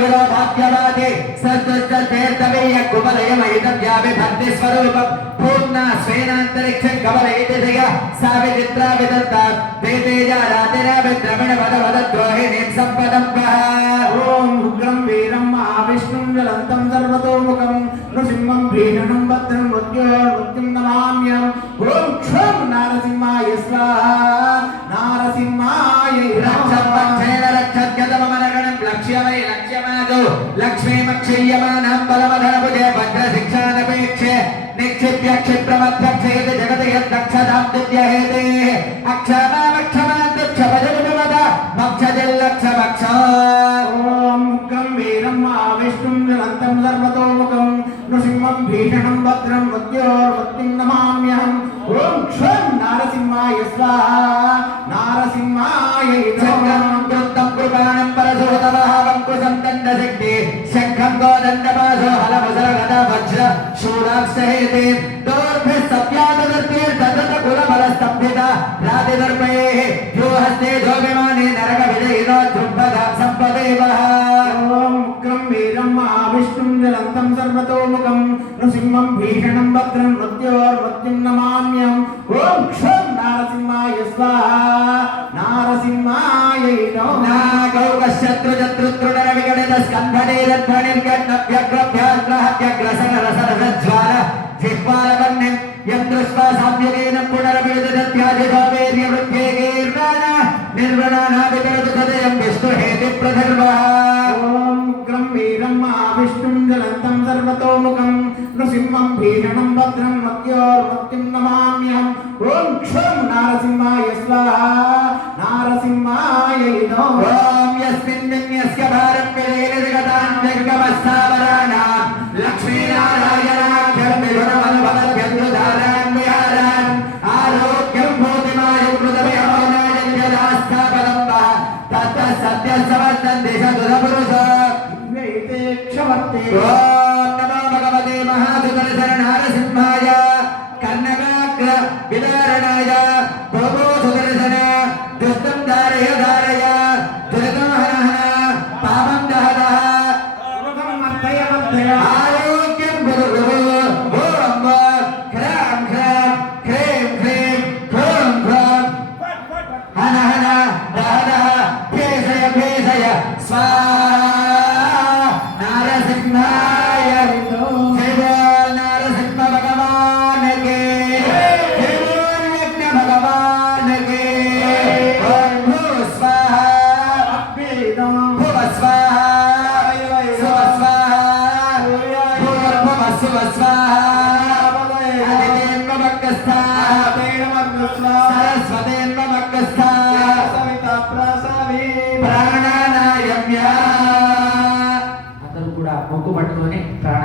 भाग्यवादी सस्तुष्टतीर्थवीय कुवलयमयितव्याभिभक्ति स्वरूपं पूर्णा स्वेनान्तरिक्षं कवलयितिदया साविचित्रा विदत्ता वेदेजा रातिराविद्रविणपदवदद्रोहिणीं सम्पदं वः ॐ उग्रं वीरं महाविष्णुं ज्वलन्तं सर्वतोमुखं नृसिंहं भीषणं भद्रं मृत्युं नमाम्यहम् ॐ क्षं नारसिंहाय स्वाहा नारसिंहाय रक्षपक्षेण रक्षद्गतममनगणं लक्ष्यवै लक्ष्यमागो लक्ष्मीमक्षीयमानं बलमधनभुजे भद्रशिक्षानपेक्षे निक्षिप्य क्षिप्रमध्यक्षेति जगति यद्दक्षतां दिव्यहेते अक्षमामक्षमान्तक्षपजमुपवद मक्षजिल्लक्षमक्ष ॐ उग्रं वीरं महाविष्णुं ज्वलन्तं सर्वतोमुखं नृसिंहं भीषणं भद्रं मृत्युं नमाम्यहम् ॐ क्षं नारसिंहाय स्वाहा नारसिंहाय शङ्खं कृतं कृपाणं परशोतमहावं कुशं दण्डशक्ति शङ्खं गोदण्डपाशो हलमुसरगदा वज्र शूलाक्षहेते दोर्भिः सव्यादतीर्थकुलबलस्तम्भिता रातिदर्पैः यो हस्ते जो विमाने नरकविजयिनो ध्रुपदां सम्पदेवः ॐ उग्रं वीरं महाविष्णुं ज्वलन्तं सर्वतोमुखं नृसिंहं भीषणं भद्रं मृत्युं नमाम्यहम् ॐ क्षं नारसिंहाय स्वाहा नारसिंहाय नागौकश्चत्रुचत्रुत्रुणरविगणितस्कन्धनेरध्वनिर्गण्णभ्यग्रभ्याग्रहत्यग्रसनरसज्ज्वाल जिह्वालवन्यं यद्दृष्ट्वा साम्यकेन पुनरभिवृद्धत्यधिभावेर्यवृद्धेगेर्वाण निर्वणानादिकरदुःखदयं विष्णुहेतिप्रधर्वः ॐ उग्रं वीरं महाविष्णुं ज्वलन्तं सर्वतोमुखं नृसिंहं भीषणं भद्रं मृत्युं नमाम्यहम् ॐ क्षं नारसिंहाय स्वाहा नारसिंहाय ॐ यस्मिन्निन्यस्य भारं विलेनजगतां जगमस्थावराणां लक्ष्मीनारायणाख्यं विभुरमनुभवद्भ्यद्रुधारान् विहारान् आरोग्यं भूतिमायं कृतमयोनायञ्जदास्थापनं वा ततः सत्यसमर्थं दिशदुधपुरुष क्षवर्ते ॐ नमो भगवते महासुदर्शननारसिंहाय कर्णकाग्र विदारणाय भोगो सुदर्शन दुष्टं धारय धारय दुरितं हनः पापं दहः आरोग्यं गुरु ॐ ह्रां ह्रां ह्रीं ह्रीं ह्रूं ह्रूं हन हन दह दह भेषय भेषय स्वाहा नारसिंहाय जय नारसिंह भगवान के जय यज्ञ भगवान के ओम भू स्वाहा भुव स्वाहा सुव स्वाहा भूर्भुव सुव स्वाहा आदितेन्वमग्गस्था सरस्वतेन्वमग्गस्था ప్రాణానాయమ్య అందరూ కూడా మొక్కు పట్టుకొని ప్రాణ